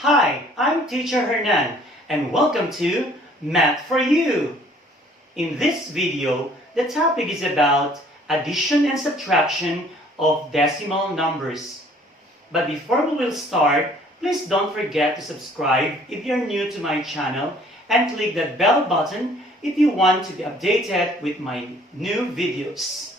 Hi, I'm Teacher Hernan, and welcome to Math for You. In this video, the topic is about addition and subtraction of decimal numbers. But before we will start, please don't forget to subscribe if you're new to my channel and click that bell button if you want to be updated with my new videos.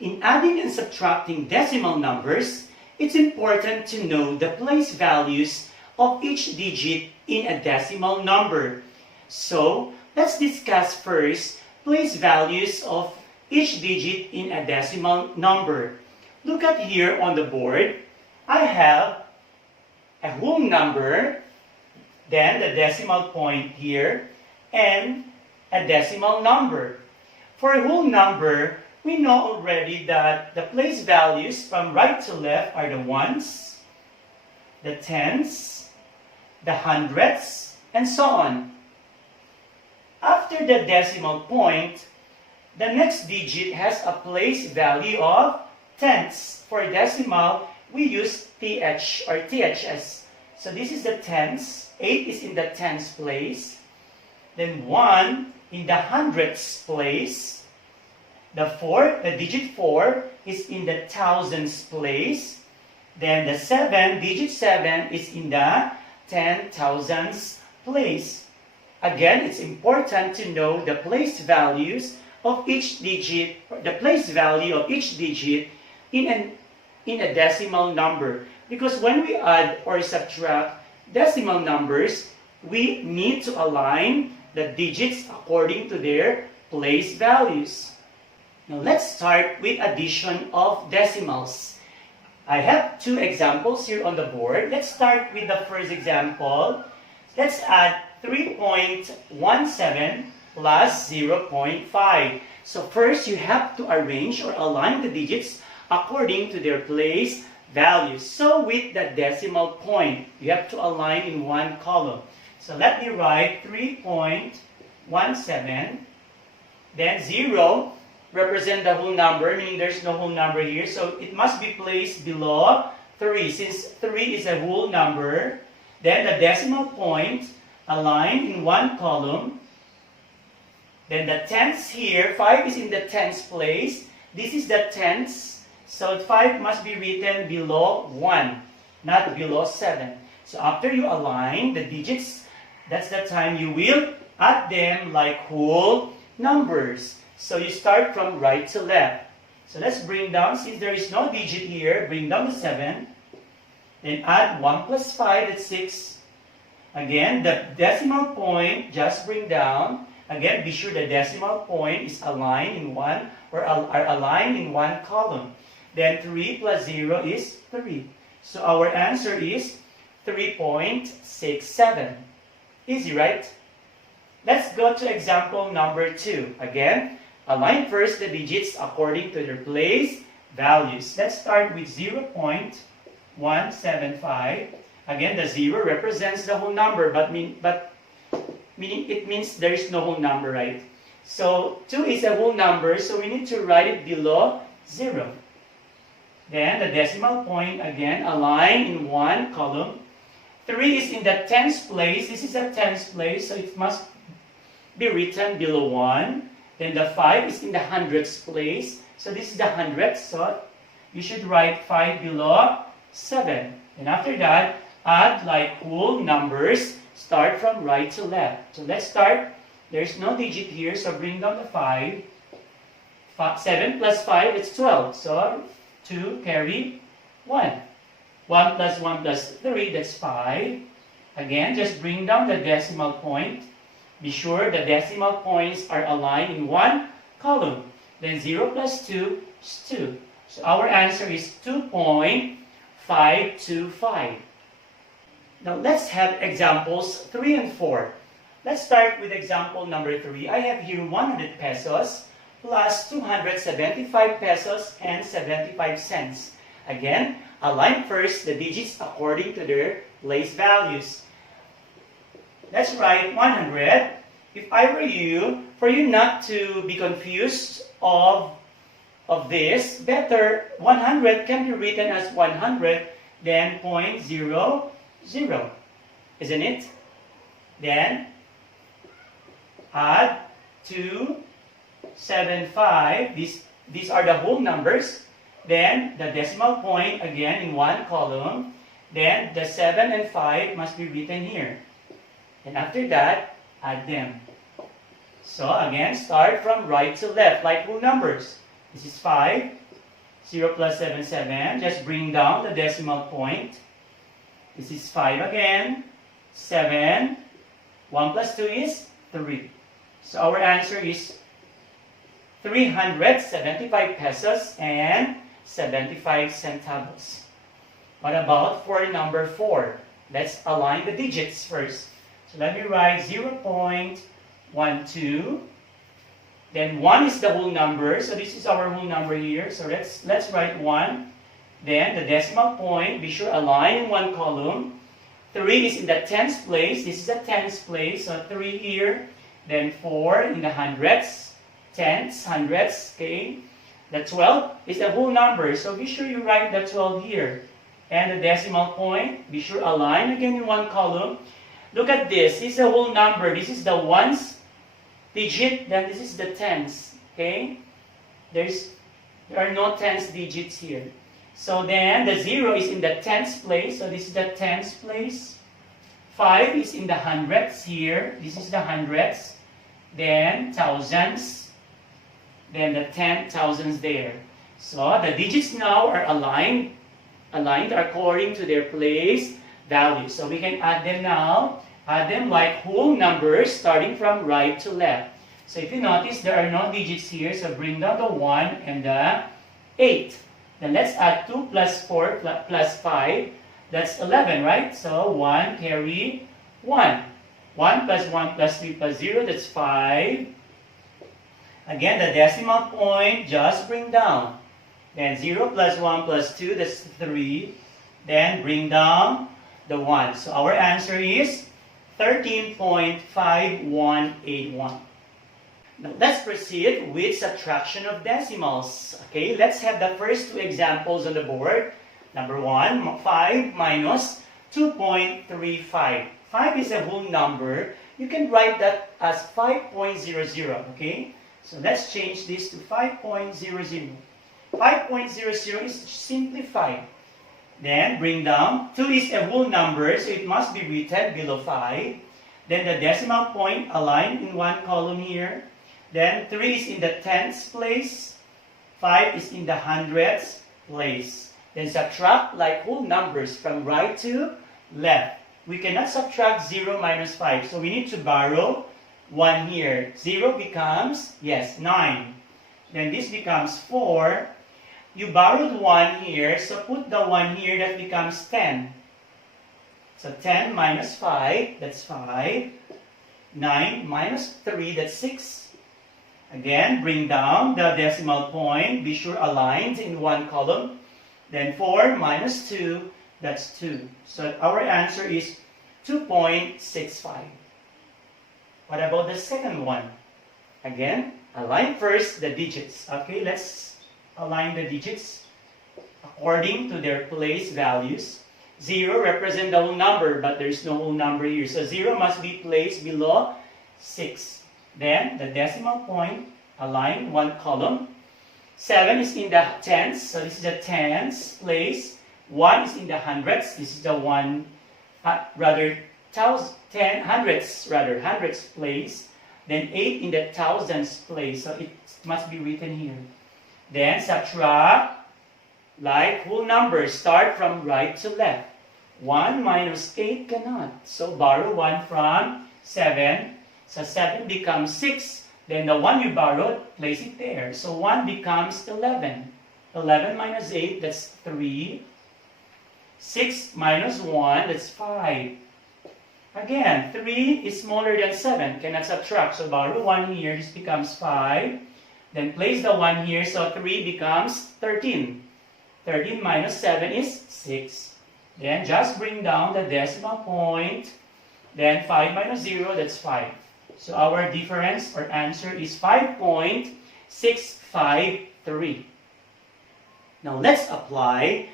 In adding and subtracting decimal numbers, it's important to know the place values of each digit in a decimal number. So, let's discuss first place values of each digit in a decimal number. Look at here on the board. I have a whole number, then the decimal point here, and a decimal number. For a whole number, we know already that the place values from right to left are the ones, the tens, the hundreds, and so on. After the decimal point, the next digit has a place value of tenths. For decimal, we use TH or THS. So this is the tenths. 8 is in the tens place. Then 1 in the hundredths place. The digit 4 is in the thousands place. Then the digit 7 is in the 10,000s place. Again, it's important to know the place values of each digit, the place value of each digit in a decimal number. Because when we add or subtract decimal numbers, we need to align the digits according to their place values. Now let's start with addition of decimals. I have two examples here on the board. Let's start with the first example. Let's add 3.17 plus 0.5. So first you have to arrange or align the digits according to their place values. So with the decimal point, you have to align in one column. So let me write 3.17, then 0 represent the whole number, meaning there's no whole number here. So it must be placed below 3. Since 3 is a whole number, then the decimal point align in one column. Then the tenths here, 5 is in the tens place. This is the tenths. So 5 must be written below 1, not below 7. So after you align the digits, that's the time you will add them like whole numbers. So you start from right to left. So let's bring down, since there is no digit here, bring down the 7. Then add 1 plus 5, that's 6. Again, the decimal point, just bring down. Again, be sure the decimal point is aligned in one, or are aligned in one column. Then 3 plus 0 is 3. So our answer is 3.67. Easy, right? Let's go to example number 2. Again, align first the digits according to their place values. Let's start with 0.175. Again, the 0 represents the whole number, meaning it means there is no whole number, right? So 2 is a whole number, so we need to write it below 0. Then the decimal point, again, align in one column. 3 is in the tens place. This is a tens place, so it must be written below 1. Then the 5 is in the hundredths place. So this is the hundredths, so you should write 5 below 7. And after that, add like whole numbers. Start from right to left. So let's start. There's no digit here, so bring down the 5. 7 plus 5, it's 12. So 2 carry 1. 1 plus 1 plus 3, that's 5. Again, just bring down the decimal point. Be sure the decimal points are aligned in one column. Then 0 plus 2 is 2. So our answer is 2.525. Now let's have examples 3 and 4. Let's start with example number 3. I have here 100 pesos plus 275 pesos and 75 cents. Again, align first the digits according to their place values. Let's write 100. If I were you, for you not to be confused of this, better 100 can be written as 100, then 0.00. isn't it? Then add 2, 7, 5. These are the whole numbers. Then the decimal point again in one column. Then the 7 and 5 must be written here. And after that, add them. So again, start from right to left like whole numbers. This is 5. 0 plus 7, 7. Just bring down the decimal point. This is 5 again. 7. 1 plus 2 is 3. So our answer is 375 pesos and 75 centavos. What about for number 4? Let's align the digits first. So let me write 0.12. Then 1 is the whole number. So this is our whole number here. So let's write 1. Then the decimal point, be sure align in one column. 3 is in the tens place. This is the tens place. So 3 here. Then 4 in the hundreds. Tenths, hundreds. Okay. The 12 is the whole number. So be sure you write the 12 here. And the decimal point, be sure align again in one column. Look at this. This is the whole number. This is the ones digit. Then this is the tens. Okay. There are no tens digits here. So then the 0 is in the tens place. So this is the tens place. 5 is in the hundreds here. This is the hundreds. Then thousands. Then the 10,000s there. So the digits now are aligned according to their place value. So we can add them now. Add them like whole numbers starting from right to left. So if you notice, there are no digits here. So bring down the 1 and the 8. Then let's add 2 plus 4 plus 5. That's 11, right? So 1 carry 1. 1 plus 1 plus 3 plus 0, that's 5. Again, the decimal point, just bring down. Then 0 plus 1 plus 2, that's 3. Then bring down the 1. So our answer is 13.5181. Now let's proceed with subtraction of decimals. Okay, let's have the first two examples on the board. Number 1, 5 minus 2.35. 5 is a whole number. You can write that as 5.00. Okay, so let's change this to 5.00. 5.00 is simply 5. Then bring down. 2 is a whole number, so it must be written below 5. Then the decimal point aligned in one column here. Then 3 is in the tens place. 5 is in the hundreds place. Then subtract like whole numbers from right to left. We cannot subtract 0 minus 5. So we need to borrow 1 here. 0 becomes, 9. Then this becomes 4. You borrowed 1 here, so put the 1 here, that becomes 10. So 10 minus 5, that's 5. 9 minus 3, that's 6. Again, bring down the decimal point. Be sure aligned in one column. Then 4 minus 2, that's 2. So our answer is 2.65. What about the second one? Again, align first the digits. Okay, let's align the digits according to their place values. 0 represents the whole number, but there is no whole number here. So 0 must be placed below 6. Then the decimal point, align one column. 7 is in the tens, so this is the tens place. 1 is in the hundreds, this is the hundreds place. Then 8 in the thousands place, so it must be written here. Then subtract like whole numbers, start from right to left. 1 minus 8 cannot, so borrow 1 from 7. So 7 becomes 6. Then the 1 you borrowed, place it there. So 1 becomes 11. 11 minus 8, that's 3. 6 minus 1, that's 5. Again, 3 is smaller than 7. Cannot subtract. So borrow 1 here, this becomes 5. Then place the 1 here, so 3 becomes 13. 13 minus 7 is 6. Then just bring down the decimal point. Then 5 minus 0, that's 5. So our difference or answer is 5.653. Now let's apply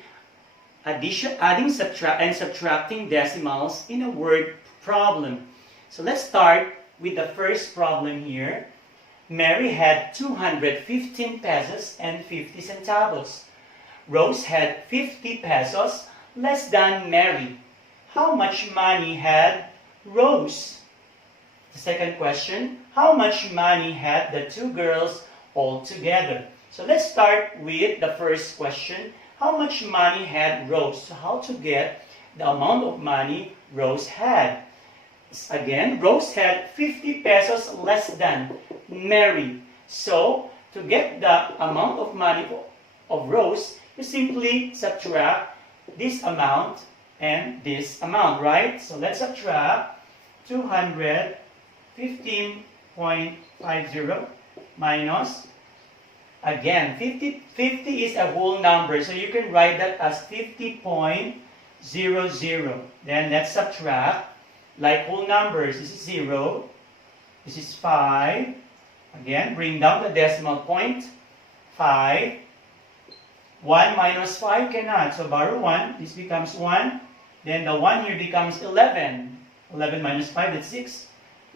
adding and subtracting decimals in a word problem. So let's start with the first problem here. Mary had 215 pesos and 50 centavos. Rose had 50 pesos less than Mary. How much money had Rose? The second question, how much money had the two girls all together? So let's start with the first question. How much money had Rose? So how to get the amount of money Rose had? Again, Rose had 50 pesos less than Mary. So to get the amount of money of Rose, you simply subtract this amount and this amount, right? So let's subtract 215.50 minus, again, 50 is a whole number, so you can write that as 50.00. Then let's subtract, like whole numbers, this is 0, this is 5, again, bring down the decimal point, 5, 1 minus 5 cannot, so borrow 1, this becomes 1, then the 1 here becomes 11, 11 minus 5, that's 6,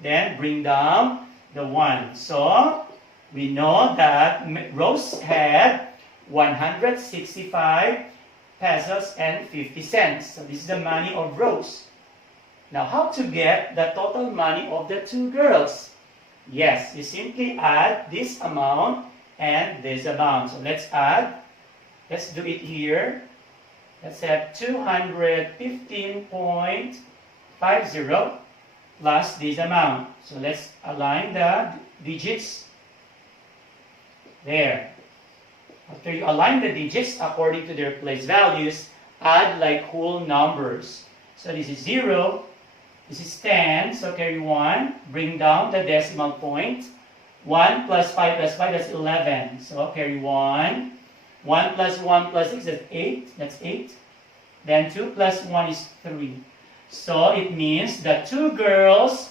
then bring down the 1, so we know that Rose had 165 pesos and 50 cents, so this is the money of Rose. Now, how to get the total money of the two girls? Yes, you simply add this amount and this amount. So let's add. Let's do it here. Let's have 215.50 plus this amount. So let's align the digits there. After you align the digits according to their place values, add like whole numbers. So this is 0. This is 10, so carry 1, bring down the decimal point. 1 plus 5 plus 5, that's 11. So carry 1. 1 plus 1 plus 6, that's 8. That's 8. Then 2 plus 1 is 3. So it means the two girls,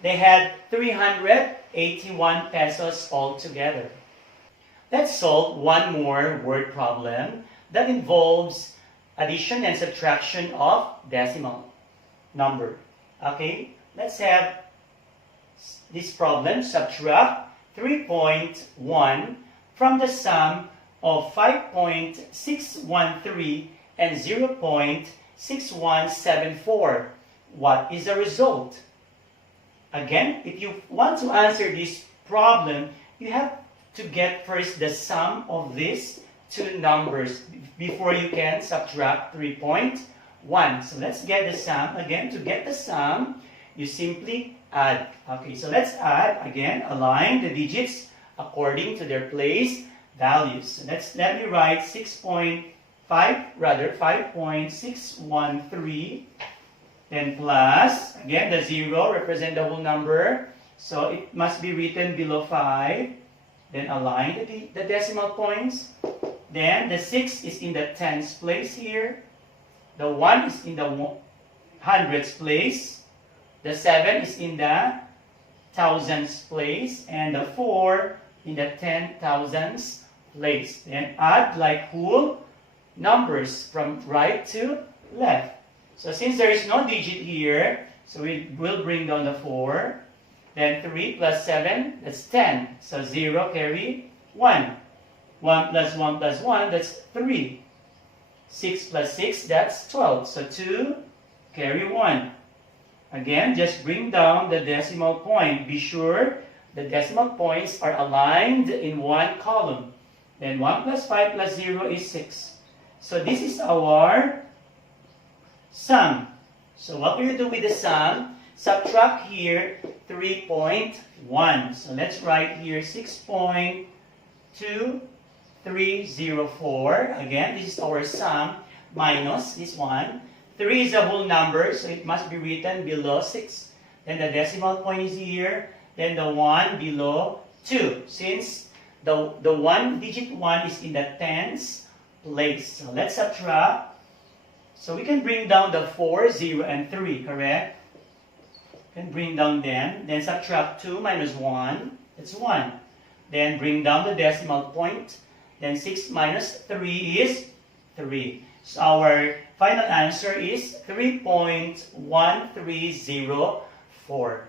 they had 381 pesos altogether. Let's solve one more word problem that involves addition and subtraction of decimal number. Okay, let's have this problem. Subtract 3.1 from the sum of 5.613 and 0.6174. What is the result? Again, if you want to answer this problem, you have to get first the sum of these two numbers before you can subtract 3.1. So let's get the sum. Again, to get the sum, you simply add. Okay, so let's add. Again, align the digits according to their place values. So let me write 5.613, then plus, again, the 0 represent the whole number, so it must be written below 5. Then align the decimal points. Then the 6 is in the tens place here. The 1 is in the hundreds place. The 7 is in the thousands place. And the 4 in the 10,000s place. Then add like whole numbers from right to left. So since there is no digit here, so we will bring down the 4. Then 3 plus 7, that's 10. So 0 carry 1. 1 plus 1 plus 1, that's 3. 6 plus 6, that's 12. So 2 carry 1. Again, just bring down the decimal point. Be sure the decimal points are aligned in one column. Then 1 plus 5 plus 0 is 6. So this is our sum. So what will you do with the sum? Subtract here 3.1. So let's write here 6.2304. Again, this is our sum minus this one. 3 is a whole number, so it must be written below 6. Then the decimal point is here. Then the 1 below 2. Since the digit 1 is in the tens place. So let's subtract. So we can bring down the 4, 0, and 3, correct? Can bring down them. Then subtract 2 minus 1. That's 1. Then bring down the decimal point. Then 6 minus 3 is 3. So our final answer is 3.1304.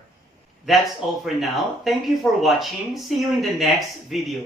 That's all for now. Thank you for watching. See you in the next video.